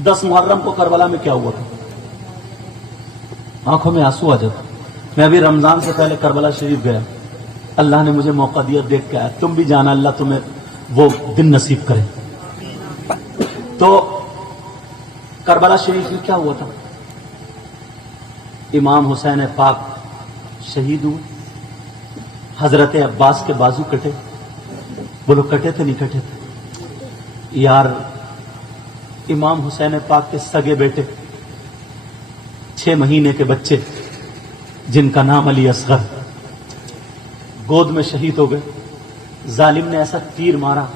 10 मुहर्रम को करबला में क्या हुआ था? आंखों में आंसू आ जाते। मैं अभी रमजान से पहले करबला शरीफ गया, अल्लाह ने मुझे मौका दिया, देख के आया। तुम भी जाना, अल्लाह तुम्हें वो दिन नसीब करे। तो करबला शरीफ में क्या हुआ था? इमाम हुसैन पाक शहीद हुए, हजरत अब्बास के बाजू कटे। बोलो कटे थे नहीं कटे थे? यार इमाम हुसैन पाक के सगे बेटे 6 महीने के बच्चे जिनका नाम अली असगर, गोद में शहीद हो गए। जालिम ने ऐसा तीर मारा,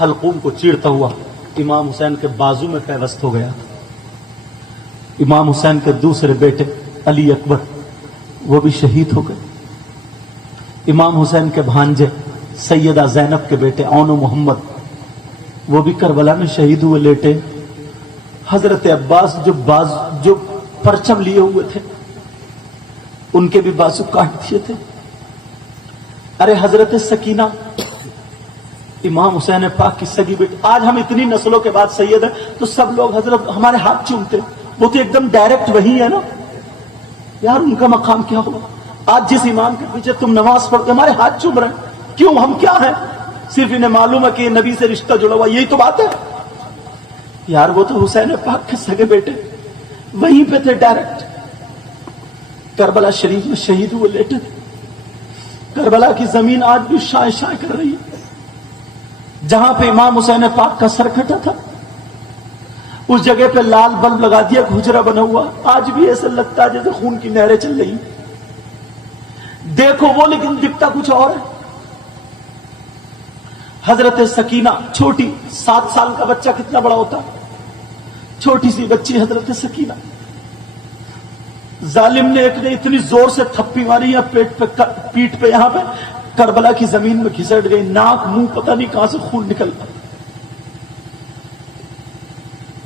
हलकूम को चीरता हुआ इमाम हुसैन के बाजू में पैवस्त हो गया। इमाम हुसैन के दूसरे बेटे अली अकबर वो भी शहीद हो गए। इमाम हुसैन के भांजे सैयदा जैनब के बेटे औनो मोहम्मद वो भी करबला में शहीद हुए, लेटे। हजरत अब्बास जो परचम लिए हुए थे उनके भी बाजू काट दिए थे। अरे हजरत सकीना इमाम हुसैन पाक की सगी बेटी, आज हम इतनी नस्लों के बाद सैयद है तो सब लोग हजरत हमारे हाथ चूमते, वो तो एकदम डायरेक्ट वही है ना यार, उनका मकाम क्या होगा? आज जिस इमाम के पीछे तुम नमाज पढ़ते हमारे हाथ चूम रहे, क्यों? हम क्या है? सिर्फ इन्हें मालूम है कि नबी से रिश्ता जुड़ा हुआ, यही तो बात है यार। वो तो हुसैन पाक के सगे बेटे वहीं पे थे, डायरेक्ट करबला शरीफ में शहीद हुए, लेटे थे। करबला की जमीन आज भी शाय शाय कर रही है। जहां पे इमाम हुसैन पाक का सर कटा था उस जगह पे लाल बल्ब लगा दिया, हुजरा बना हुआ, आज भी ऐसा लगता है जैसे खून की नहरें चल रही। देखो वो, लेकिन दिखता कुछ और है। हजरत सकीना छोटी, 7 साल का बच्चा कितना बड़ा होता है, छोटी सी बच्ची हजरत सकीना, जालिम ने एक ने इतनी जोर से थप्पी मारी या पीठ पे यहां पे करबला की जमीन में घिसट गई, नाक मुंह पता नहीं कहां से खून निकल गया।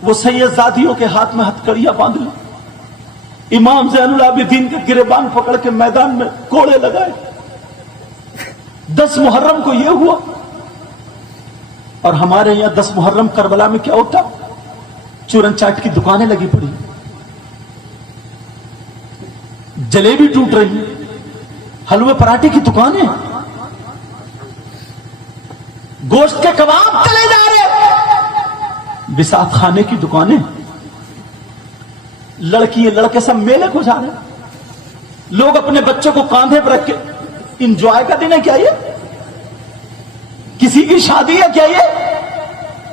वो सैयदजादियों के हाथ में हथकड़ियां बांध ली, इमाम ज़ैनुल आबिदीन के गिरेबान पकड़ के मैदान में कोड़े लगाए। 10 मुहर्रम को यह हुआ। और हमारे यहां 10 मुहर्रम करबला में क्या होता? चूरन चाट की दुकानें लगी पड़ी, जलेबी टूट रही, हलवे पराठे की दुकानें, गोश्त के कबाब चले जा रहे, बिसात खाने की दुकानें, लड़कियां लड़के सब मेले को जा रहे। लोग अपने बच्चों को कांधे पर रख के, इंजॉय का दिन है क्या ये? किसी की शादी है क्या ये?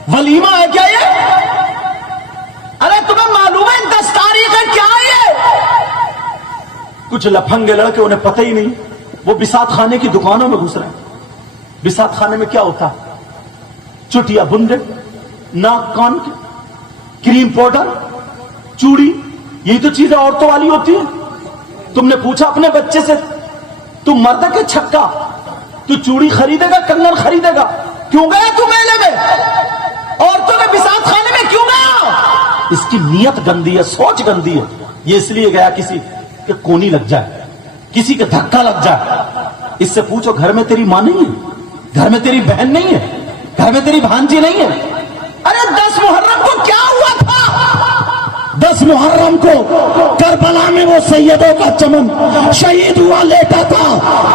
वलीमा है क्या ये? अरे तुम्हें मालूम है 10 तारीख है क्या ये? कुछ लफंगे लड़के, उन्हें पता ही नहीं, वो बिसात खाने की दुकानों में घुस रहे हैं। बिसात खाने में क्या होता है? चुटिया बुंदे, नाक कान के, क्रीम पाउडर, चूड़ी, यही तो चीजें औरतों वाली होती है। तुमने पूछा अपने बच्चे से, तू मर्द के छक्का, तू चूड़ी खरीदेगा, कंगन खरीदेगा, क्यों गया तू मेले में? औरतों के बिसात खाने में क्यों गया? इसकी नीयत गंदी है, सोच गंदी है। ये इसलिए गया किसी के कोनी लग जाए, किसी के धक्का लग जाए। इससे पूछो घर में तेरी मां नहीं है, घर में तेरी बहन नहीं है, घर में तेरी भांजी नहीं है? अरे 10 मुहर्रम को क्या हुआ था? 10 मुहर्रम को करबला में वो सैयदों का चमन शहीद हुआ, लेटा था।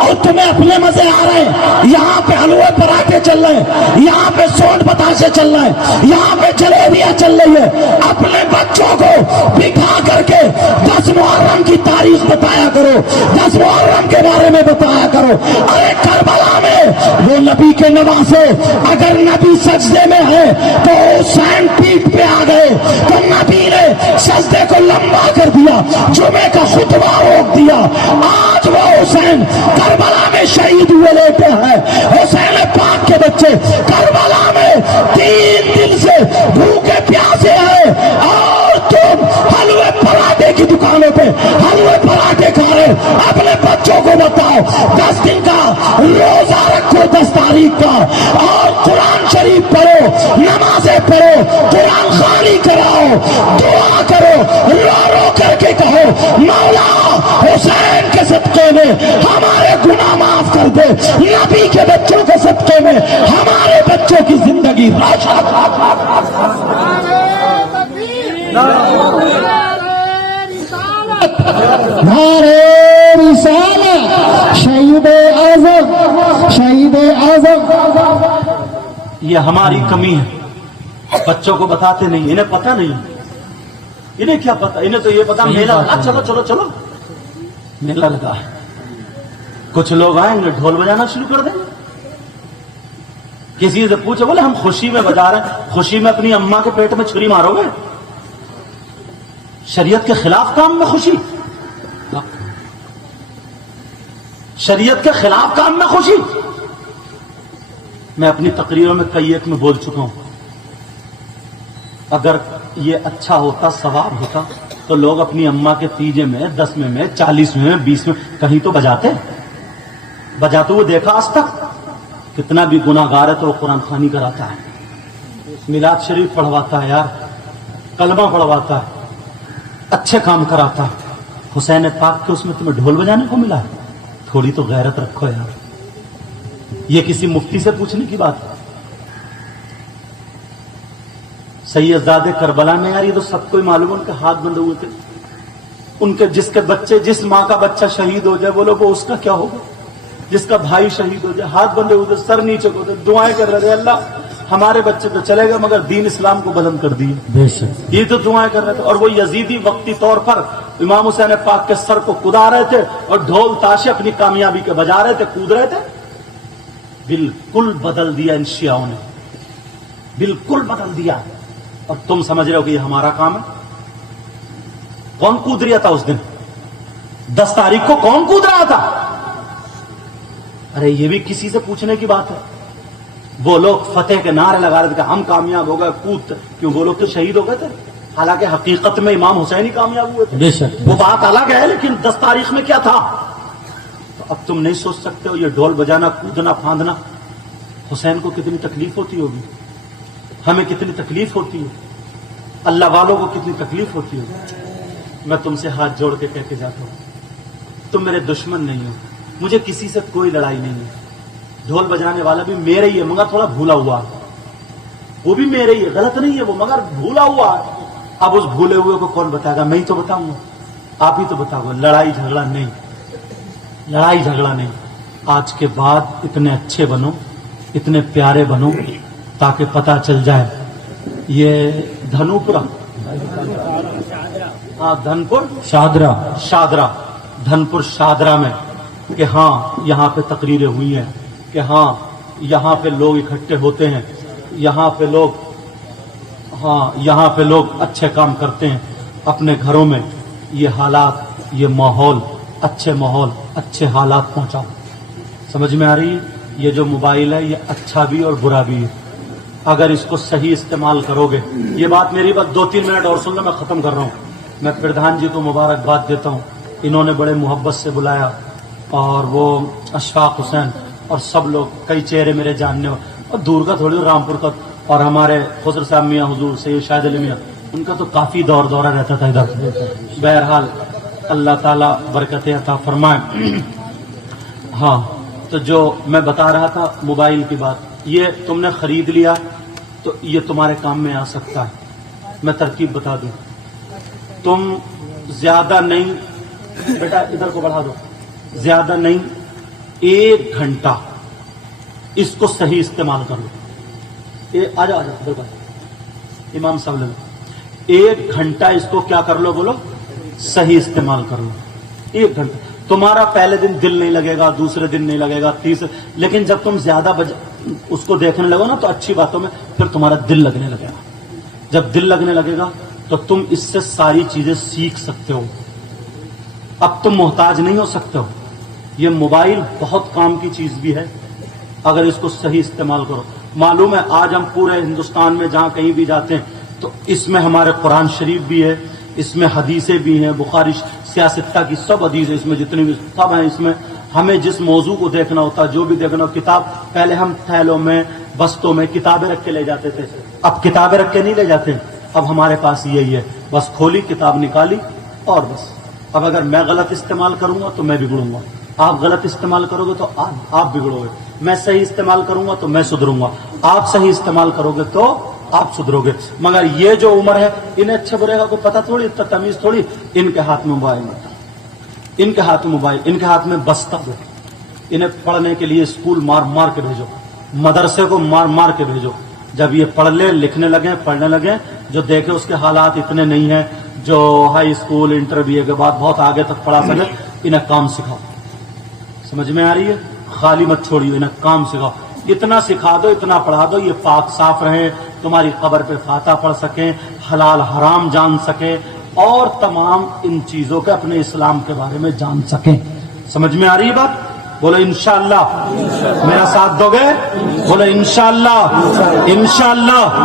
और तुम्हें अपने मजे आ रहे हैं, यहाँ पे हलवे पराठे चल रहे हैं, यहाँ पे सोन बताशे चल रहे हैं, यहाँ पे जलेबियां चल रही है। अपने बच्चों को बिठा करके 10 मुहर्रम की तारीख बताया करो, 10 मुहर्रम के बारे में बताया करो। अरे करबला में वो नबी के नवासे, अगर नबी सजदे में है तो हुसैन पीठ पे आ गए, तो नबी ने सजदे को लंबा कर दिया, जुमे का खुतबा रोक दिया। आज वो हुसैन करबला में शहीद हुए लेटे हैं। हुसैन पाक के बच्चे करबला में 3 दिन से भूखे प्यासे हैं, और तुम हलवे पराठे की दुकानों पे हलवे पराठे खा रहे। अपने बच्चों को बताओ 10 दिन का रोजा रखो, 10 तारीख का, और कुरान शरीफ पढ़ो, नमाजें पढ़ो, कुरान खानी कराओ, दुआ करो, रो रो करके कहो मौला हुसैन के सदके में हमारे गुनाह माफ कर दे, नबी के बच्चों के सदके में हमारे बच्चों की जिंदगी रोशन। نعرے رسالت، شہید اعظم، شہید اعظم. یہ ہماری کمی ہے، بچوں کو بتاتے نہیں، انہیں پتہ نہیں. انہیں کیا پتا، انہیں تو یہ پتا میلہ لگا، چلو چلو چلو میلہ لگا ہے. کچھ لوگ آئیں گے ڈھول بجانا شروع کر دیں گے. کسی سے پوچھے بولے ہم خوشی میں بجا رہے ہیں. خوشی میں اپنی اماں کے پیٹ میں چھری مارو گے؟ شریعت کے خلاف کام میں خوشی، شریعت کے خلاف کام میں خوشی. میں اپنی تقریروں میں کئی ایک میں بول چکا ہوں، اگر یہ اچھا ہوتا، ثواب ہوتا، تو لوگ اپنی اماں کے تیجے میں، 10ویں میں، 40ویں میں، 20ویں کہیں تو بجاتے وہ دیکھا آج تک؟ کتنا بھی گناہ گار ہے تو وہ قرآن خوانی کراتا ہے، میلاد شریف پڑھواتا ہے، یار کلمہ پڑھواتا ہے، اچھے کام کراتا ہے. حسین پاک کے اس میں تمہیں ڈھول بجانے کو ملا ہے؟ تھوڑی تو غیرت رکھو یار. یہ کسی مفتی سے پوچھنے کی بات ہے؟ سیدزادے کربلا میں، یار یہ تو سب کو ہی معلوم، ان کے ہاتھ بندھے ہوئے تھے. ان کے جس کے بچے، جس ماں کا بچہ شہید ہو جائے، بولو وہ اس کا کیا ہوگا؟ جس کا بھائی شہید ہو جائے، ہاتھ بندھے ہوئے تھے، سر نیچے ہوتے، دعائیں کر رہے تھے، اللہ ہمارے بچے تو چلے گئے مگر دین اسلام کو بلند کر دیے. بے شک یہ تو دعائیں کر رہے تھے. اور وہ یزیدی وقتی طور پر امام حسین پاک کے سر کو کدا رہے تھے اور ڈھول تاشے اپنی کامیابی کے بجا رہے تھے، کود رہے تھے. بالکل بدل دیا ان شیعوں نے، بالکل بدل دیا. اور تم سمجھ رہے ہو کہ یہ ہمارا کام ہے؟ کون کود رہا تھا اس دن؟ 10 تاریخ کو کون کود رہا تھا؟ ارے یہ بھی کسی سے پوچھنے کی بات ہے. وہ لوگ فتح کے نعرے لگا رہے تھے کہ ہم کامیاب ہو گئے، کود. کیوں؟ وہ لوگ تو شہید ہو گئے تھے، حالانکہ حقیقت میں امام حسین ہی کامیاب ہوئے تھے. بے شک وہ بات الگ ہے، لیکن 10 تاریخ میں کیا تھا؟ تو اب تم نہیں سوچ سکتے ہو یہ ڈھول بجانا، کودنا پھاندنا حسین کو کتنی تکلیف ہوتی ہوگی، ہمیں کتنی تکلیف ہوتی ہے، اللہ والوں کو کتنی تکلیف ہوتی ہوگی. میں تم سے ہاتھ جوڑ کے کہہ کے جاتا ہوں، تم میرے دشمن نہیں ہو، مجھے کسی سے کوئی لڑائی نہیں ہے. ڈھول بجانے والا بھی میرے ہی ہے مگر تھوڑا بھولا ہوا ہے، وہ بھی میرے ہی ہے، غلط نہیں ہے وہ، مگر بھولا ہوا ہے. اب اس بھولے ہوئے کو کون بتائے گا؟ میں ہی تو بتاؤں گا، آپ ہی تو بتاؤ گا. لڑائی جھگڑا نہیں، لڑائی جھگڑا نہیں. آج کے بعد اتنے اچھے بنو، اتنے پیارے بنو تاکہ پتہ چل جائے یہ دھنوپورا، ہاں دھنپور شادرہ دھنپور شادرہ میں کہ ہاں یہاں پہ تقریریں ہوئی ہیں، کہ ہاں یہاں پہ لوگ اکٹھے ہوتے ہیں، یہاں پہ لوگ اچھے کام کرتے ہیں اپنے گھروں میں. یہ حالات، یہ ماحول، اچھے حالات پہنچاؤ. سمجھ میں آ رہی ہے؟ یہ جو موبائل ہے یہ اچھا بھی اور برا بھی ہے. اگر اس کو صحیح استعمال کرو گے، یہ بات میری بات 2-3 منٹ اور سن لو، میں ختم کر رہا ہوں. میں پردھان جی کو مبارکباد دیتا ہوں، انہوں نے بڑے محبت سے بلایا، اور وہ اشفاق حسین اور سب لوگ، کئی چہرے میرے جاننے اور دور کا تھوڑی رامپور کا، اور ہمارے خسر صاحب میاں حضور سید شاہد علی میاں، ان کا تو کافی دورہ رہتا تھا ادھر. بہرحال اللہ تعالیٰ برکتیں عطا فرمائے. ہاں تو جو میں بتا رہا تھا موبائل کی بات، یہ تم نے خرید لیا تو یہ تمہارے کام میں آ سکتا ہے. میں ترکیب بتا دوں، تم زیادہ نہیں، بیٹا ادھر کو بڑھا دو، زیادہ نہیں 1 گھنٹہ اس کو صحیح استعمال کر لو. آ جاؤ ادھر کو، امام صاحب لے 1 گھنٹہ اس کو کیا کر لو؟ بولو صحیح استعمال کر لو. 1 گھنٹہ تمہارا پہلے دن دل نہیں لگے گا، دوسرے دن نہیں لگے گا، تیسرے، لیکن جب تم زیادہ اس کو دیکھنے لگو نا تو اچھی باتوں میں پھر تمہارا دل لگنے لگے گا. جب دل لگنے لگے گا تو تم اس سے ساری چیزیں سیکھ سکتے ہو. اب تم محتاج نہیں ہو سکتے ہو. یہ موبائل بہت کام کی چیز بھی ہے اگر اس کو صحیح استعمال کرو. معلوم ہے آج ہم پورے ہندوستان میں جہاں کہیں بھی جاتے ہیں تو اس میں ہمارے قرآن شریف بھی ہے، اس میں حدیثیں بھی ہیں، بخاری سیاستہ کی سب حدیثیں اس میں جتنی بھی سب ہیں. اس میں ہمیں جس موضوع کو دیکھنا ہوتا، جو بھی دیکھنا ہو، کتاب پہلے ہم تھیلوں میں، بستوں میں کتابیں رکھ کے لے جاتے تھے، اب کتابیں رکھ کے نہیں لے جاتے. اب ہمارے پاس یہی ہے، بس کھولی کتاب نکالی اور بس. اب اگر میں غلط استعمال کروں گا تو میں بگڑوں گا، آپ غلط استعمال کرو گے تو آپ بگڑو گے. میں صحیح استعمال کروں گا تو میں سدھروں گا، آپ صحیح استعمال کرو گے تو आप सुधरोगे। मगर ये जो उम्र है, इन्हें अच्छे बुरे का कोई पता थोड़ी, इतना तमीज थोड़ी। इनके हाथ में मोबाइल होता, इनके हाथ में मोबाइल, इनके हाथ में बस्ता दो, इन्हें पढ़ने के लिए स्कूल मार मार के भेजो, मदरसे को मार मार के भेजो। जब ये पढ़ ले, लिखने लगे, पढ़ने लगे, जो देखे उसके हालात इतने नहीं है जो हाई स्कूल इंटरव्यू के बाद बहुत आगे तक पढ़ा सके, इन्हें काम सिखाओ। समझ में आ रही है? खाली मत छोड़िए, इन्हें काम सिखाओ। इतना सिखा दो, इतना पढ़ा दो, ये पाक साफ रहे, तुम्हारी कब्र पे फाता पढ़ सके, हलाल हराम जान सके, और तमाम इन चीजों के अपने इस्लाम के बारे में जान सके। समझ में आ रही है बात? बोलो इंशाअल्लाह। मेरा साथ दोगे? बोलो इंशाअल्लाह, इंशाअल्लाह।